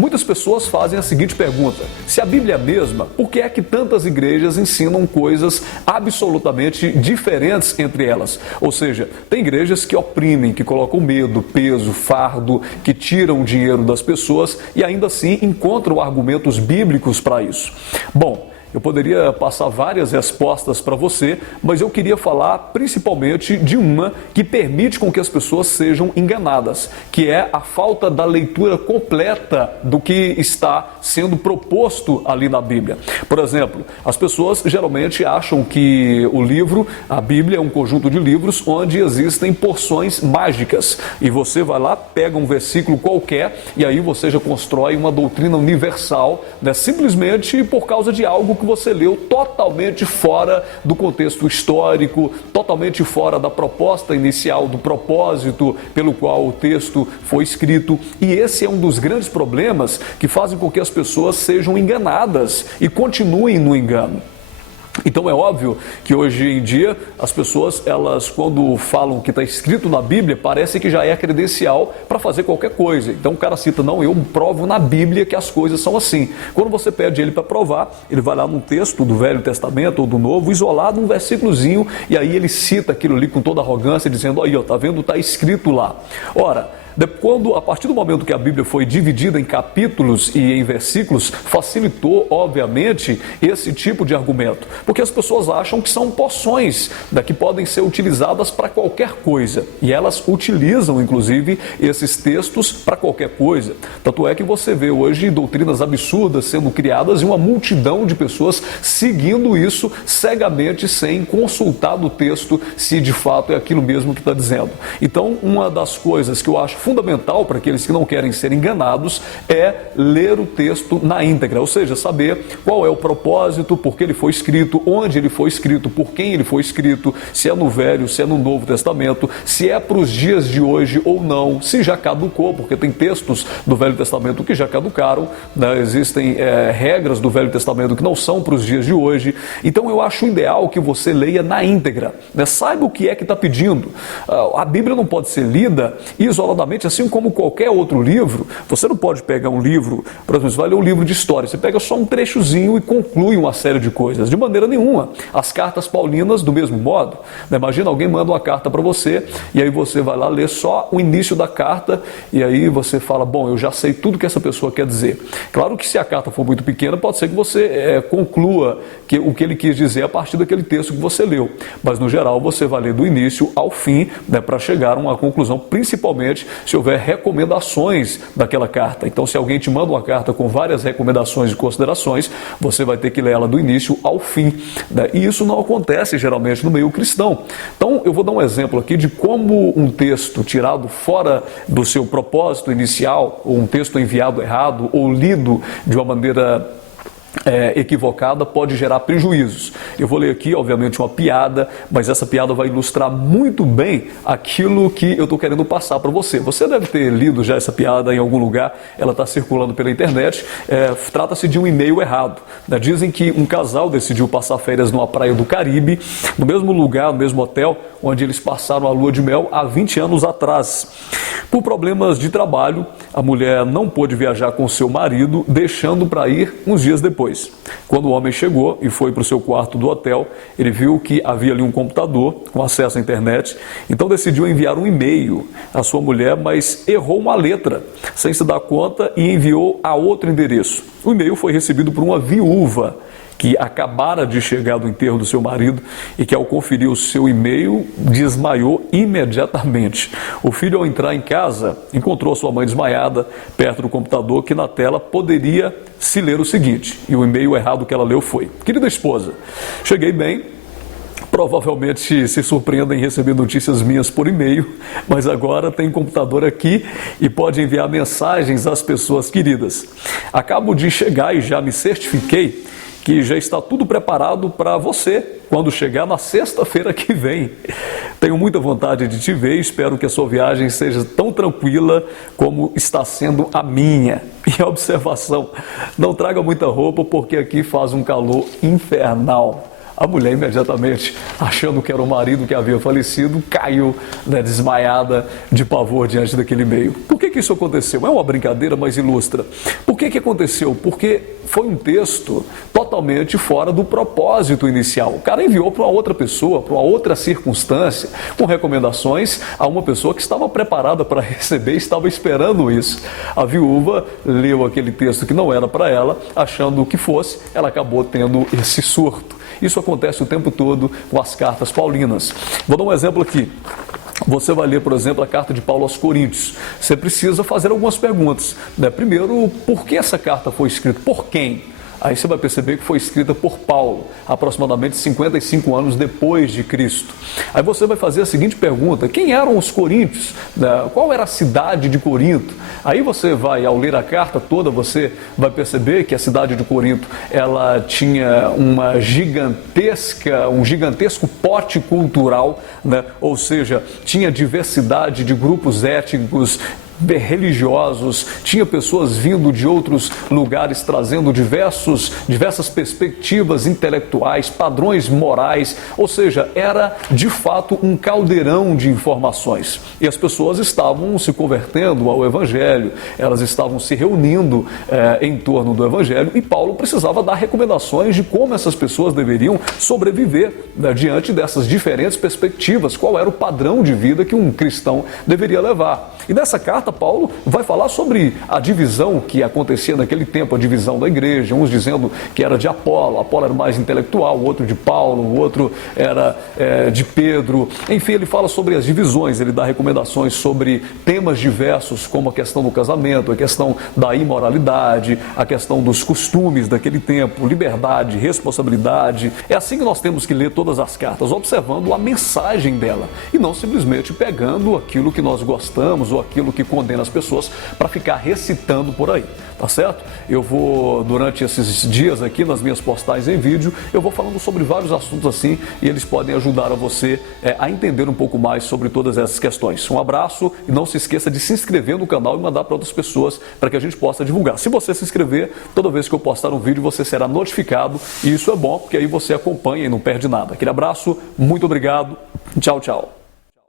Muitas pessoas fazem a seguinte pergunta: se a Bíblia é a mesma, por que é que tantas igrejas ensinam coisas absolutamente diferentes entre elas? Ou seja, tem igrejas que oprimem, que colocam medo, peso, fardo, que tiram o dinheiro das pessoas e ainda assim encontram argumentos bíblicos para isso. Bom, eu poderia passar várias respostas para você, mas eu queria falar principalmente de uma que permite com que as pessoas sejam enganadas, que é a falta da leitura completa do que está sendo proposto ali na Bíblia. Por exemplo, as pessoas geralmente acham que o livro, a Bíblia, é um conjunto de livros onde existem porções mágicas e você vai lá, pega um versículo qualquer e aí você já constrói uma doutrina universal, né, simplesmente por causa de algo que você leu totalmente fora do contexto histórico, totalmente fora da proposta inicial, do propósito pelo qual o texto foi escrito. E esse é um dos grandes problemas que fazem com que as pessoas sejam enganadas e continuem no engano. Então é óbvio que hoje em dia as pessoas, elas quando falam que está escrito na Bíblia, parece que já é credencial para fazer qualquer coisa. Então o cara cita: não, eu provo na Bíblia que as coisas são assim. Quando você pede ele para provar, ele vai lá num texto do Velho Testamento ou do Novo, isolado, um versículozinho, e aí ele cita aquilo ali com toda arrogância, dizendo: aí, ó, tá vendo, tá escrito lá. Ora, a partir do momento que a Bíblia foi dividida em capítulos e em versículos, facilitou, obviamente, esse tipo de argumento. Porque as pessoas acham que são porções, né, que podem ser utilizadas para qualquer coisa. E elas utilizam, inclusive, esses textos para qualquer coisa. Tanto é que você vê hoje doutrinas absurdas sendo criadas e uma multidão de pessoas seguindo isso cegamente, sem consultar do texto se de fato é aquilo mesmo que está dizendo. Então, uma das coisas que eu acho fundamental para aqueles que não querem ser enganados é ler o texto na íntegra, ou seja, saber qual é o propósito, por que ele foi escrito, onde ele foi escrito, por quem ele foi escrito, se é no Velho, se é no Novo Testamento, se é para os dias de hoje ou não, se já caducou, porque tem textos do Velho Testamento que já caducaram, né? Existem regras do Velho Testamento que não são para os dias de hoje. Então eu acho ideal que você leia na íntegra, né? Saiba o que é que está pedindo. A Bíblia não pode ser lida isoladamente, assim como qualquer outro livro. Você não pode pegar um livro, por exemplo, você vai ler um livro de história, você pega só um trechozinho e conclui uma série de coisas, de maneira nenhuma. As cartas paulinas, do mesmo modo, né? Imagina alguém manda uma carta para você, e aí você vai lá ler só o início da carta, e aí você fala: bom, eu já sei tudo que essa pessoa quer dizer. Claro que se a carta for muito pequena, pode ser que você conclua o que ele quis dizer a partir daquele texto que você leu, mas no geral você vai ler do início ao fim, né, para chegar a uma conclusão, principalmente se houver recomendações daquela carta. Então, se alguém te manda uma carta com várias recomendações e considerações, você vai ter que ler ela do início ao fim, né? E isso não acontece geralmente no meio cristão. Então, eu vou dar um exemplo aqui de como um texto tirado fora do seu propósito inicial, ou um texto enviado errado, ou lido de uma maneira equivocada, pode gerar prejuízos. Eu vou ler aqui, obviamente, uma piada, mas essa piada vai ilustrar muito bem aquilo que eu estou querendo passar para você. Você deve ter lido já essa piada em algum lugar, ela está circulando pela internet. Trata-se de um e-mail errado, né? Dizem que um casal decidiu passar férias numa praia do Caribe, no mesmo lugar, no mesmo hotel, onde eles passaram a lua de mel há 20 anos atrás. Por problemas de trabalho, a mulher não pôde viajar com seu marido, deixando para ir uns dias depois. Quando o homem chegou e foi para o seu quarto do hotel, ele viu que havia ali um computador com acesso à internet, então decidiu enviar um e-mail à sua mulher, mas errou uma letra, sem se dar conta, e enviou a outro endereço. O e-mail foi recebido por uma viúva que acabara de chegar do enterro do seu marido e que, ao conferir o seu e-mail, desmaiou imediatamente. O filho, ao entrar em casa, encontrou a sua mãe desmaiada perto do computador, que na tela poderia se ler o seguinte, e o e-mail errado que ela leu foi: querida esposa, cheguei bem, provavelmente se surpreendem em receber notícias minhas por e-mail, mas agora tem computador aqui e pode enviar mensagens às pessoas queridas. Acabo de chegar e já me certifiquei que já está tudo preparado para você quando chegar na sexta-feira que vem. Tenho muita vontade de te ver e espero que a sua viagem seja tão tranquila como está sendo a minha. E a observação: não traga muita roupa porque aqui faz um calor infernal. A mulher imediatamente, achando que era o marido que havia falecido, caiu, né, desmaiada de pavor diante daquele e-mail. Por que isso aconteceu? É uma brincadeira, mas ilustra. Por que aconteceu? Porque foi um texto totalmente fora do propósito inicial. O cara enviou para uma outra pessoa, para uma outra circunstância, com recomendações a uma pessoa que estava preparada para receber e estava esperando isso. A viúva leu aquele texto que não era para ela, achando que fosse, ela acabou tendo esse surto. Isso acontece o tempo todo com as cartas paulinas. Vou dar um exemplo aqui. Você vai ler, por exemplo, a carta de Paulo aos Coríntios. Você precisa fazer algumas perguntas, né? Primeiro, por que essa carta foi escrita? Por quem? Aí você vai perceber que foi escrita por Paulo, aproximadamente 55 anos depois de Cristo. Aí você vai fazer a seguinte pergunta: quem eram os coríntios? Qual era a cidade de Corinto? Aí você vai, ao ler a carta toda, você vai perceber que a cidade de Corinto, ela tinha um gigantesco pote cultural, né? Ou seja, tinha diversidade de grupos étnicos, religiosos, tinha pessoas vindo de outros lugares trazendo diversas perspectivas intelectuais, padrões morais, ou seja, era de fato um caldeirão de informações. E as pessoas estavam se convertendo ao Evangelho, elas estavam se reunindo em torno do Evangelho, e Paulo precisava dar recomendações de como essas pessoas deveriam sobreviver, né, diante dessas diferentes perspectivas, qual era o padrão de vida que um cristão deveria levar. E nessa carta, Paulo vai falar sobre a divisão que acontecia naquele tempo, a divisão da igreja, uns dizendo que era de Apolo era mais intelectual, o outro de Paulo, o outro era de Pedro. Enfim, ele fala sobre as divisões, ele dá recomendações sobre temas diversos, como a questão do casamento, a questão da imoralidade, a questão dos costumes daquele tempo, liberdade, responsabilidade. É assim que nós temos que ler todas as cartas, observando a mensagem dela e não simplesmente pegando aquilo que nós gostamos ou aquilo que condena as pessoas para ficar recitando por aí, tá certo? Eu vou, durante esses dias aqui, nas minhas postagens em vídeo, eu vou falando sobre vários assuntos assim, e eles podem ajudar a você a entender um pouco mais sobre todas essas questões. Um abraço e não se esqueça de se inscrever no canal e mandar para outras pessoas para que a gente possa divulgar. Se você se inscrever, toda vez que eu postar um vídeo, você será notificado, e isso é bom porque aí você acompanha e não perde nada. Aquele abraço, muito obrigado, tchau, tchau.